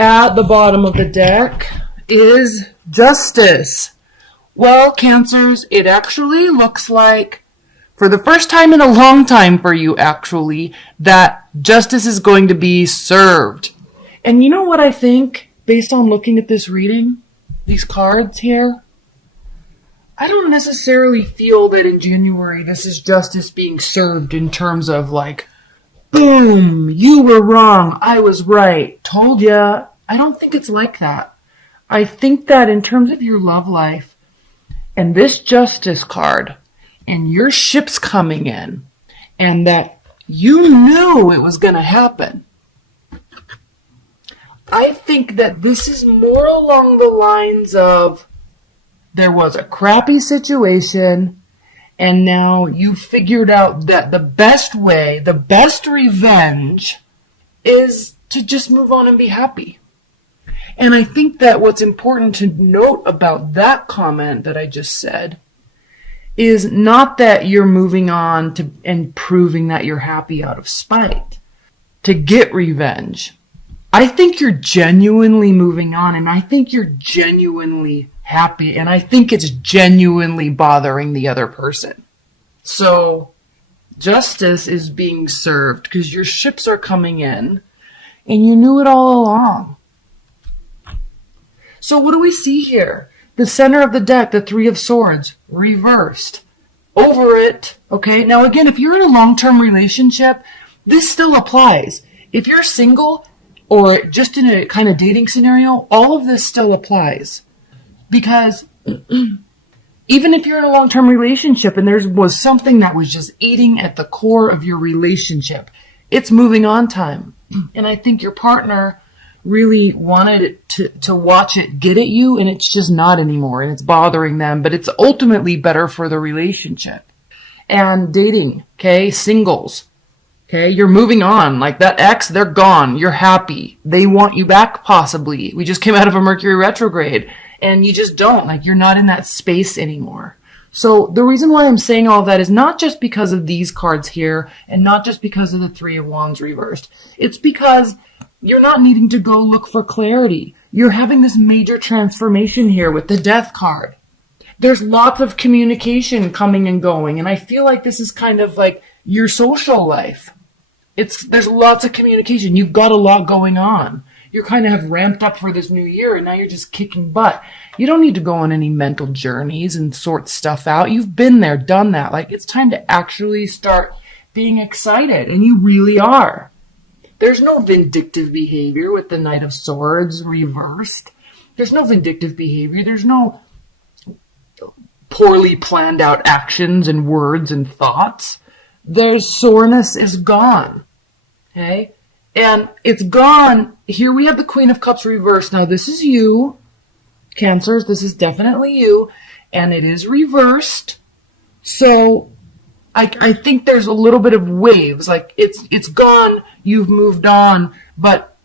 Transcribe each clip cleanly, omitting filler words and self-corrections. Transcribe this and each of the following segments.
at the bottom of the deck is justice. Well, Cancers, it actually looks like, for the first time in a long time for you, actually, that justice is going to be served. And you know what I think, based on looking at this reading, these cards here? I don't necessarily feel that in January this is justice being served in terms of like, boom, you were wrong, I was right, told ya. I don't think it's like that. I think that in terms of your love life, and this justice card, and your ship's coming in, and that you knew it was going to happen, I think that this is more along the lines of there was a crappy situation, and now you figured out that the best way, the best revenge, is to just move on and be happy. And I think that what's important to note about that comment that I just said is not that you're moving on to and proving that you're happy out of spite to get revenge. I think you're genuinely moving on, and I think you're genuinely happy, and I think it's genuinely bothering the other person. So justice is being served because your ships are coming in, and you knew it all along. So what do we see here? The center of the deck, the Three of Swords, reversed. Over it, okay? Now again, if you're in a long-term relationship, this still applies. If you're single or just in a kind of dating scenario, all of this still applies. Because even if you're in a long-term relationship and there was something that was just eating at the core of your relationship, it's moving on time. And I think your partner really wanted it to watch it get at you, and it's just not anymore, and it's bothering them, but it's ultimately better for the relationship. And dating, okay, singles, okay, you're moving on. Like that ex, they're gone. You're happy. They want you back, possibly. We just came out of a Mercury retrograde, and you just don't. Like, you're not in that space anymore. So the reason why I'm saying all that is not just because of these cards here, and not just because of the Three of Wands reversed. It's because you're not needing to go look for clarity. You're having this major transformation here with the Death card. There's lots of communication coming and going, and I feel like this is kind of like your social life. There's lots of communication. You've got a lot going on. You kind of have ramped up for this new year, and now you're just kicking butt. You don't need to go on any mental journeys and sort stuff out. You've been there, done that. Like, it's time to actually start being excited, and you really are. There's no vindictive behavior with the Knight of Swords reversed. There's no vindictive behavior. There's no poorly planned out actions and words and thoughts. There's soreness is gone. Okay? And it's gone. Here we have the Queen of Cups reversed. Now this is you, Cancers. This is definitely you. And it is reversed. So I think there's a little bit of waves. Like, it's gone, you've moved on, but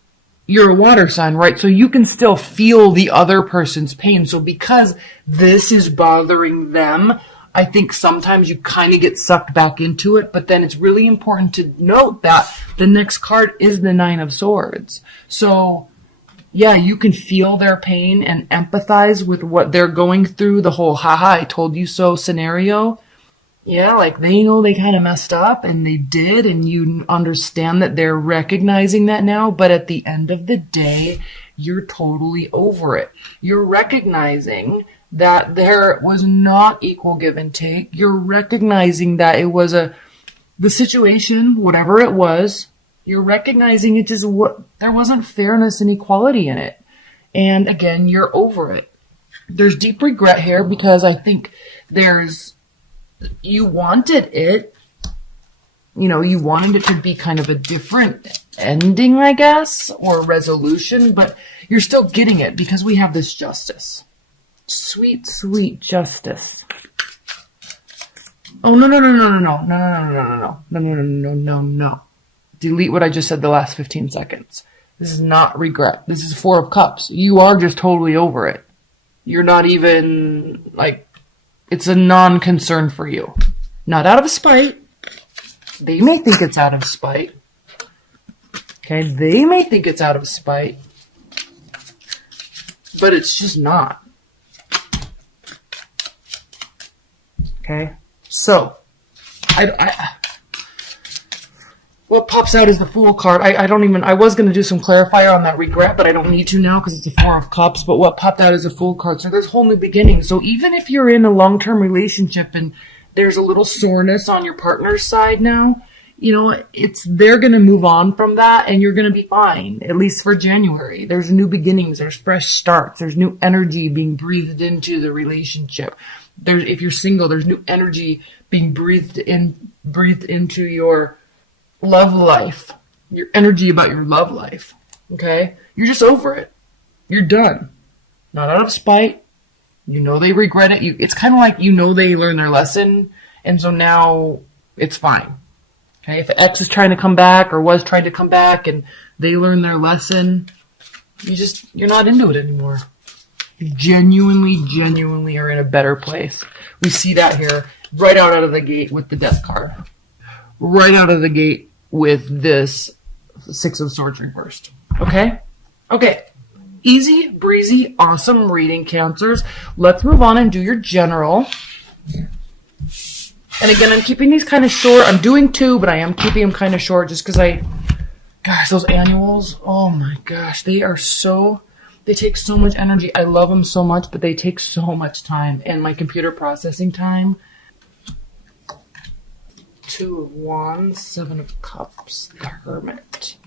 you're a water sign, right? So you can still feel the other person's pain. So because this is bothering them, I think sometimes you kind of get sucked back into it, but then it's really important to note that the next card is the Nine of Swords. So yeah, you can feel their pain and empathize with what they're going through, the whole haha, I told you so scenario. Yeah, like they know they kind of messed up, and they did, and you understand that they're recognizing that now, but at the end of the day, you're totally over it. You're recognizing that there was not equal give and take. You're recognizing that it was the situation, whatever it was, you're recognizing it just there wasn't fairness and equality in it. And again, you're over it. There's deep regret here because I think you wanted it, you wanted it to be kind of a different ending, I guess, or resolution, but you're still getting it because we have this justice. Sweet, sweet justice. Oh, no. Delete what I just said the last 15 seconds. This is not regret. This is Four of Cups. You are just totally over it. You're not even, it's a non-concern for you. Not out of spite. They may think it's out of spite. Okay, they may think it's out of spite. but it's just not. Okay, so what pops out is the Fool card. I was going to do some clarifier on that regret, but I don't need to now because it's the Four of Cups. But what popped out is the Fool card. So there's whole new beginning. So even if you're in a long-term relationship and there's a little soreness on your partner's side now, they're going to move on from that and you're going to be fine, at least for January. There's new beginnings. There's fresh starts. There's new energy being breathed into the relationship. If you're single, there's new energy being breathed into your love life, your energy about your love life. Okay? You're just over it. You're done. Not out of spite. They regret it. It's kind of like they learned their lesson, and so now it's fine. Okay? If an ex is trying to come back or was trying to come back and they learned their lesson, you're not into it anymore. You genuinely are in a better place. We see that here right out of the gate with the Death card. Right out of the gate with this Six of Swords reversed. Okay? Okay. Easy, breezy, awesome reading, Cancers. Let's move on and do your general. And again, I'm keeping these kind of short. I'm doing 2, but I am keeping them kind of short just because gosh, those annuals, oh my gosh, they take so much energy. I love them so much, but they take so much time. And my computer processing time. 2 of Wands, 7 of Cups, the Hermit.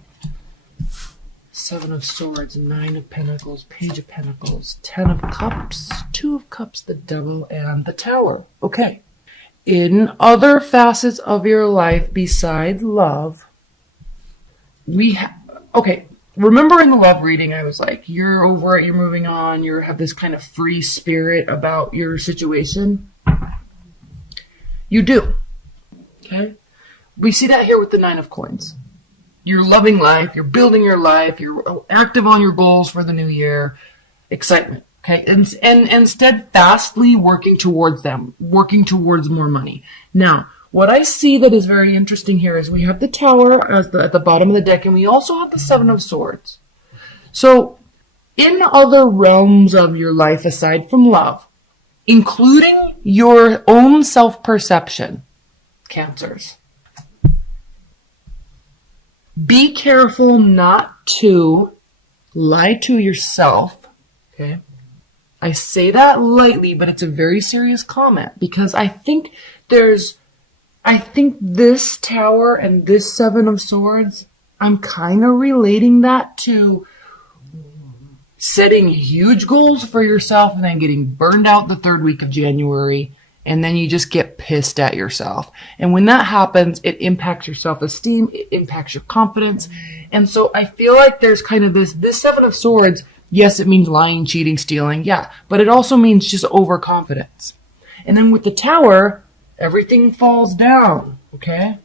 7 of Swords, 9 of Pentacles, Page of Pentacles, 10 of Cups, 2 of Cups, the Devil, and the Tower. Okay. In other facets of your life besides love, okay. Remember in the love reading, I was like, you're over it, you're moving on, you have this kind of free spirit about your situation. You do. Okay? We see that here with the 9 of Coins. You're loving life, you're building your life, you're active on your goals for the new year. Excitement. Okay? And steadfastly working towards them, working towards more money. Now, what I see that is very interesting here is we have the Tower at the bottom of the deck, and we also have the 7 of Swords. So, in other realms of your life aside from love, including your own self-perception, Cancers, be careful not to lie to yourself. Okay? I say that lightly, but it's a very serious comment because I think this Tower and this 7 of Swords, I'm kind of relating that to setting huge goals for yourself and then getting burned out the 3rd week of January, and then you just get pissed at yourself. And when that happens, it impacts your self-esteem, it impacts your confidence. And so I feel like there's kind of this 7 of Swords, yes, it means lying, cheating, stealing, yeah, but it also means just overconfidence. And then with the Tower, everything falls down, okay?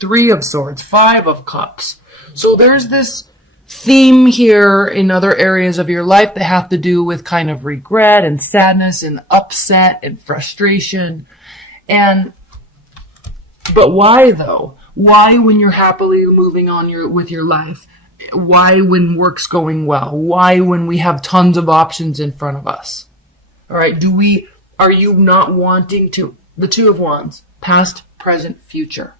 3 of Swords, 5 of Cups. So there's this theme here in other areas of your life that have to do with kind of regret and sadness and upset and frustration. But why though? Why when you're happily moving on with your life? Why when work's going well? Why when we have tons of options in front of us? All right, are you not wanting to? The 2 of Wands, past, present, future.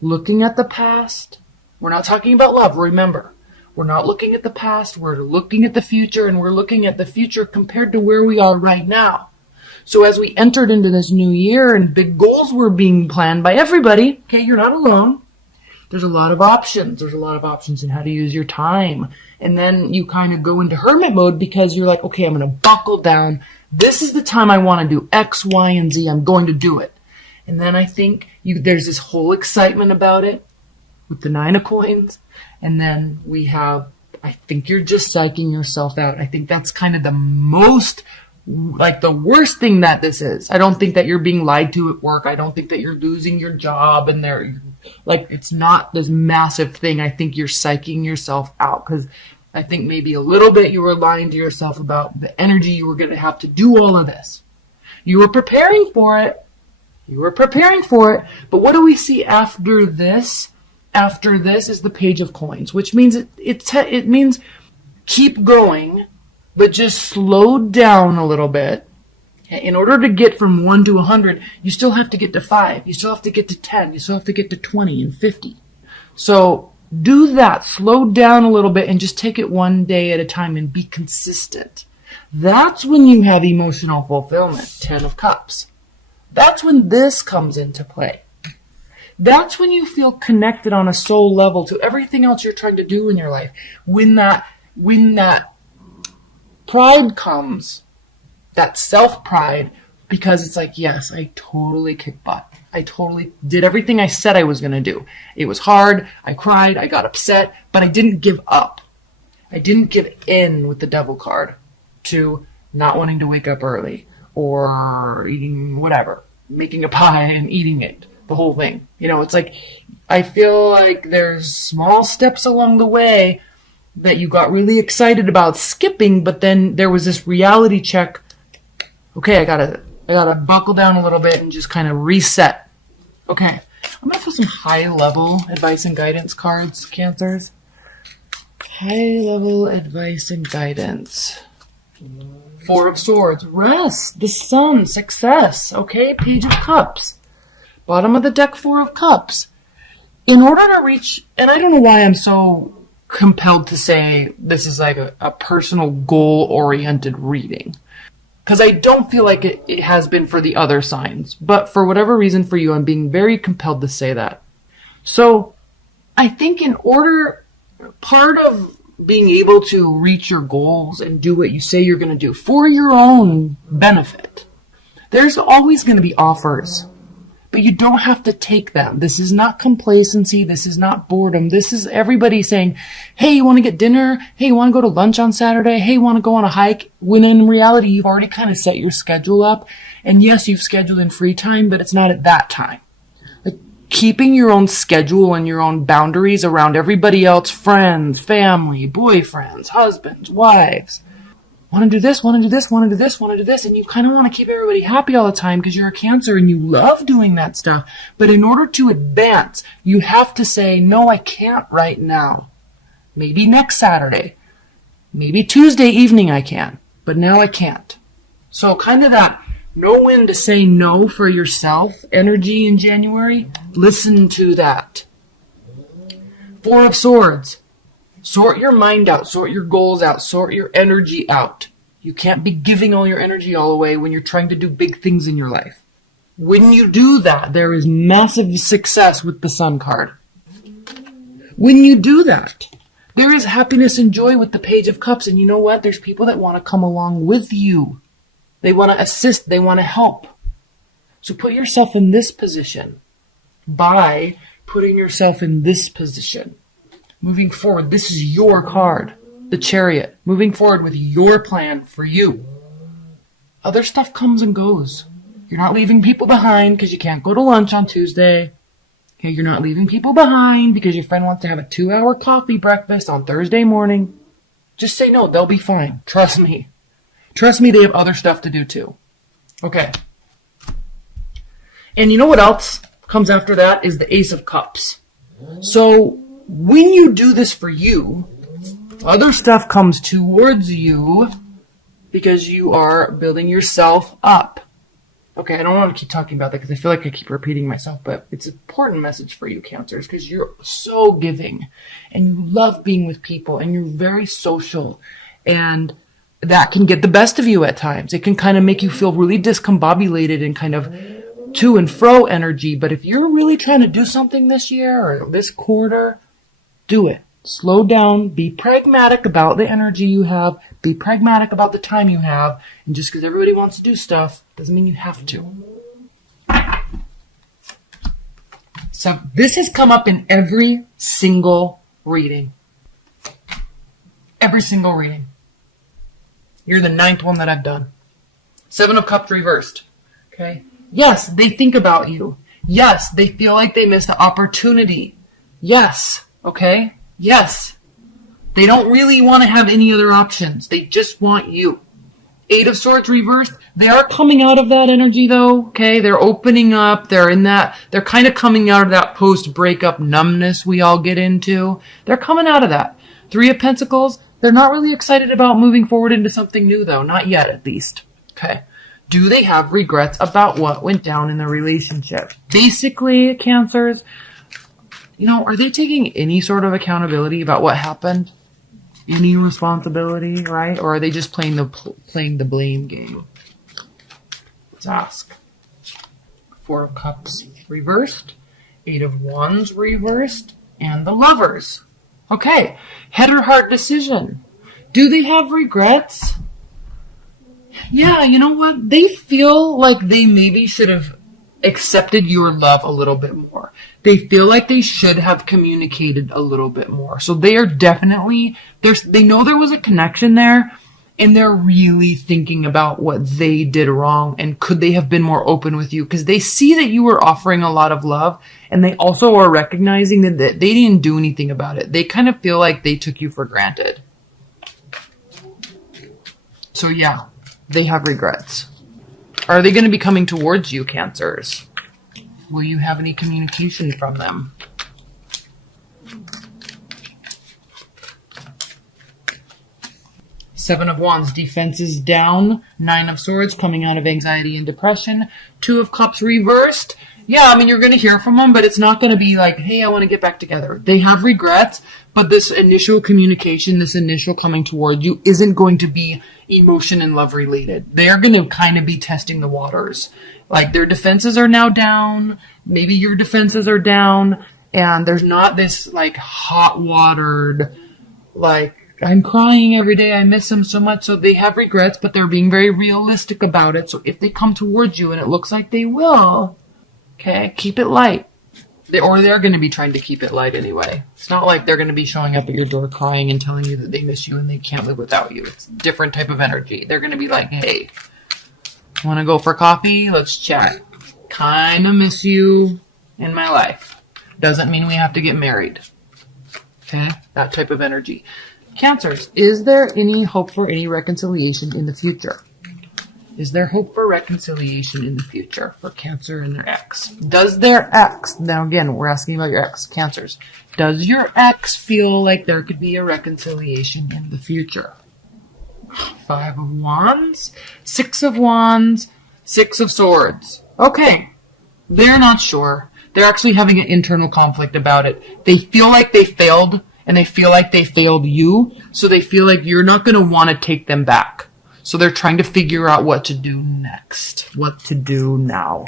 Looking at the past. We're not talking about love, remember. We're not looking at the past, we're looking at the future, and we're looking at the future compared to where we are right now. So as we entered into this new year and big goals were being planned by everybody, okay, you're not alone. There's a lot of options. There's a lot of options in how to use your time. And then you kind of go into hermit mode because you're like, okay, I'm going to buckle down. This is the time I want to do X, Y, and Z. I'm going to do it. And then I think there's this whole excitement about it with the 9 of Coins. And then we have, I think you're just psyching yourself out. I think that's kind of the worst thing that this is. I don't think that you're being lied to at work. I don't think that you're losing your job and it's not this massive thing. I think you're psyching yourself out because I think maybe a little bit you were lying to yourself about the energy you were going to have to do all of this. You were preparing for it. But what do we see after this? After this is the Page of Coins, which means it means keep going, but just slowed down a little bit. In order to get from 1 to 100, you still have to get to 5. You still have to get to 10. You still have to get to 20 and 50. So do that. Slow down a little bit and just take it one day at a time and be consistent. That's when you have emotional fulfillment. 10 of Cups. That's when this comes into play. That's when you feel connected on a soul level to everything else you're trying to do in your life. When that pride comes, that self-pride, because it's like, yes, I totally kicked butt. I totally did everything I said I was going to do. It was hard. I cried. I got upset, but I didn't give up. I didn't give in with the devil card to not wanting to wake up early or eating whatever, making a pie and eating it, the whole thing. You know, it's like, I feel like there's small steps along the way that you got really excited about skipping, but then there was this reality check. Okay, I gotta buckle down a little bit and just kind of reset. Okay, I'm gonna put some high-level advice and guidance cards, Cancers. High-level advice and guidance. 4 of Swords, rest, the Sun, success. Okay, Page of Cups. Bottom of the deck, 4 of Cups. In order to reach, and I don't know why I'm so compelled to say this is like a personal goal-oriented reading, because I don't feel like it has been for the other signs. But for whatever reason for you, I'm being very compelled to say that. So I think part of being able to reach your goals and do what you say you're going to do for your own benefit, there's always going to be offers. But you don't have to take them. This is not complacency. This is not boredom. This is everybody saying, hey, you want to get dinner? Hey, you want to go to lunch on Saturday? Hey, you want to go on a hike? When in reality, you've already kind of set your schedule up. And yes, you've scheduled in free time, but it's not at that time. Like, keeping your own schedule and your own boundaries around everybody else, friends, family, boyfriends, husbands, wives. Want to do this, want to do this, want to do this, want to do this, and you kind of want to keep everybody happy all the time because you're a Cancer and you love doing that stuff. But in order to advance, you have to say, no, I can't right now. Maybe next Saturday. Maybe Tuesday evening I can, but now I can't. So kind of that know when to say no for yourself energy in January. Listen to that. 4 of Swords. Sort your mind out, sort your goals out, sort your energy out. You can't be giving all your energy all away when you're trying to do big things in your life. When you do that, there is massive success with the Sun card. When you do that, there is happiness and joy with the Page of Cups. And you know what? There's people that want to come along with you. They want to assist. They want to help. So put yourself in this position by putting yourself in this position. Moving forward, this is your card, the Chariot. Moving forward with your plan for you. Other stuff comes and goes. You're not leaving people behind because you can't go to lunch on Tuesday. Okay, you're not leaving people behind because your friend wants to have a 2-hour coffee breakfast on Thursday morning. Just say no, they'll be fine. Trust me. Trust me, they have other stuff to do too. Okay. And you know what else comes after that is the Ace of Cups. So when you do this for you, other stuff comes towards you because you are building yourself up. Okay, I don't want to keep talking about that because I feel like I keep repeating myself, but it's an important message for you, Cancers, because you're so giving and you love being with people and you're very social, and that can get the best of you at times. It can kind of make you feel really discombobulated and kind of to and fro energy. But if you're really trying to do something this year or this quarter, do it. Slow down. Be pragmatic about the energy you have. Be pragmatic about the time you have. And just because everybody wants to do stuff doesn't mean you have to. So this has come up in every single reading. Every single reading. You're the 9th one that I've done. 7 of Cups reversed. Okay. Yes, they think about you. Yes, they feel like they missed the opportunity. Yes. Okay? Yes. They don't really want to have any other options. They just want you. 8 of Swords reversed. They are coming out of that energy though. Okay? They're opening up. They're kind of coming out of that post-breakup numbness we all get into. They're coming out of that. 3 of Pentacles. They're not really excited about moving forward into something new, though. Not yet, at least. Okay. Do they have regrets about what went down in the relationship? Basically, Cancers, are they taking any sort of accountability about what happened? Any responsibility, right? Or are they just playing the blame game? Let's ask. 4 of Cups reversed, 8 of Wands reversed, and the Lovers. Okay, head or heart decision. Do they have regrets? Yeah, you know what? They feel like they maybe should have accepted your love a little bit more. They feel like they should have communicated a little bit more. So they are definitely, they know there was a connection there, and they're really thinking about what they did wrong and could they have been more open with you, because they see that you were offering a lot of love, and they also are recognizing that they didn't do anything about it. They kind of feel like they took you for granted. So yeah, they have regrets. Are they going to be coming towards you, Cancers? Will you have any communication from them? Seven of Wands, defenses down. 9 of Swords, coming out of anxiety and depression. 2 of Cups reversed. Yeah, you're going to hear from them, but it's not going to be like, hey, I want to get back together. They have regrets, but this initial communication, this initial coming towards you isn't going to be emotion and love related. They're going to kind of be testing the waters. Like, their defenses are now down. Maybe your defenses are down. And there's not this, hot-watered, I'm crying every day. I miss him so much. So they have regrets, but they're being very realistic about it. So if they come towards you, and it looks like they will, okay, keep it light. They're going to be trying to keep it light anyway. It's not like they're going to be showing up at your door crying and telling you that they miss you and they can't live without you. It's a different type of energy. They're going to be like, hey, want to go for coffee? Let's chat. Kind of miss you in my life. Doesn't mean we have to get married. Okay? That type of energy. Cancers, is there any hope for any reconciliation in the future? Is there hope for reconciliation in the future for Cancer and their ex? Does their ex, now again, we're asking about your ex, Cancers. Does your ex feel like there could be a reconciliation in the future? 5 of Wands, 6 of Wands, 6 of Swords. Okay, they're not sure. They're actually having an internal conflict about it. They feel like they failed, and they feel like they failed you, so they feel like you're not going to want to take them back. So they're trying to figure out what to do next. What to do now.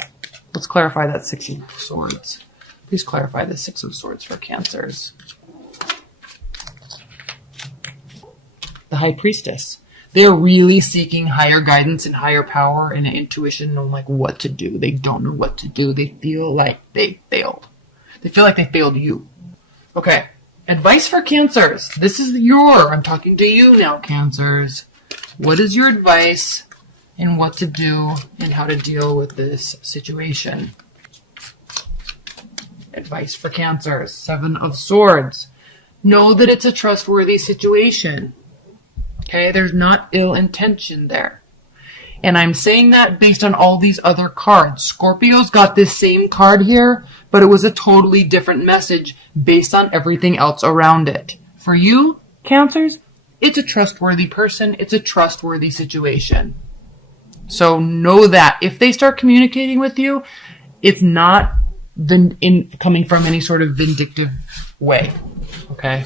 Let's clarify that 6 of Swords. Please clarify the 6 of Swords for Cancers. The High Priestess. They're really seeking higher guidance and higher power and intuition on what to do. They don't know what to do. They feel like they failed. They feel like they failed you. Okay. Advice for Cancers. I'm talking to you now, Cancers. What is your advice in what to do and how to deal with this situation? Advice for Cancers. 7 of Swords. Know that it's a trustworthy situation. Okay, there's not ill intention there. And I'm saying that based on all these other cards. Scorpio's got this same card here, but it was a totally different message based on everything else around it. For you, Cancers, it's a trustworthy person. It's a trustworthy situation. So know that if they start communicating with you, it's not coming from any sort of vindictive way. Okay?